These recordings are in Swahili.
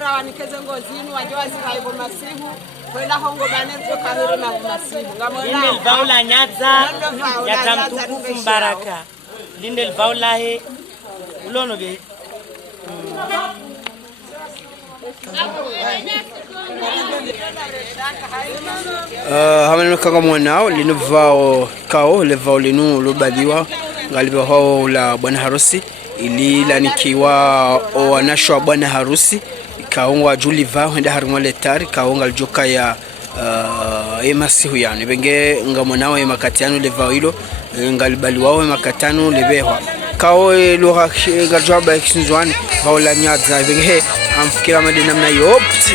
kahera wanikeze ngozini wajozi vaibo masihu kwenda hongo banezo kahera na masihu ngamona linde vaula nyaza ya tamtukufu mbaraka linde vaula he ulono be hamana kanga mwanao linuvao kao levao linu lubadiwa ngaliba hao la bwana harusi ili lanikiwa wanashwa bwana harusi kaongwa juliva henda harumwa letari kaonga aljoka ya emasihu yani benge ngamonao emakatiano levao hilo ngalibali wao emakatano lebehwa kao lugha ngajaba kisinzwani baula nyaza benge amfikira madina mna yopti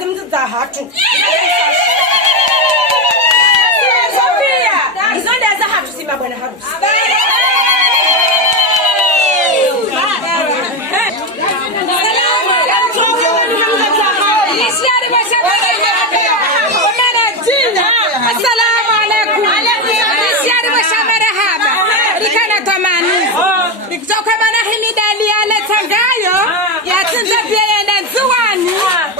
zimza hatu Sofia izonde za hatu sima bwana harusi Assalamu alaikum. Nisiari wa shamarahaba. Rikana tamani. Nikitoka bana himidali ala tangayo. Ya tinza pia yenda nzuwani.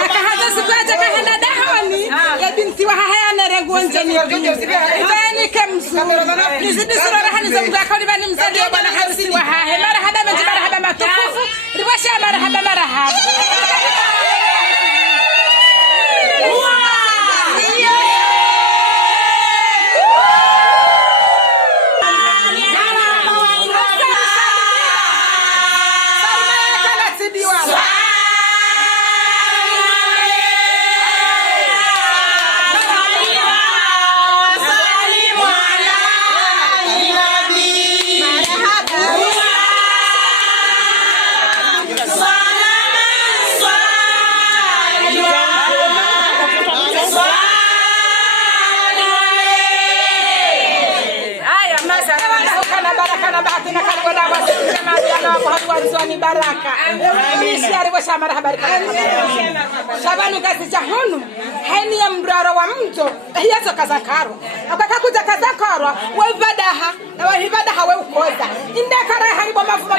Akahaza sikuaja kahana dahoni. Ya binti wa haya na rengu wanjani. Ibani kemzu. Nizidi surara hani za mga kauli bani mzadi wa bana harusi wa hahe. Marahaba menji marahaba matukufu. Riwasha marahaba marahaba. baraka nisiari wa shamara habari shabanu kazi jahonu hani ya mbraro wa mto hiyazo kazakaro akakakuja kazakaro wa ibadaha na wa ibadaha we ukoza indakara hani kwa mafuma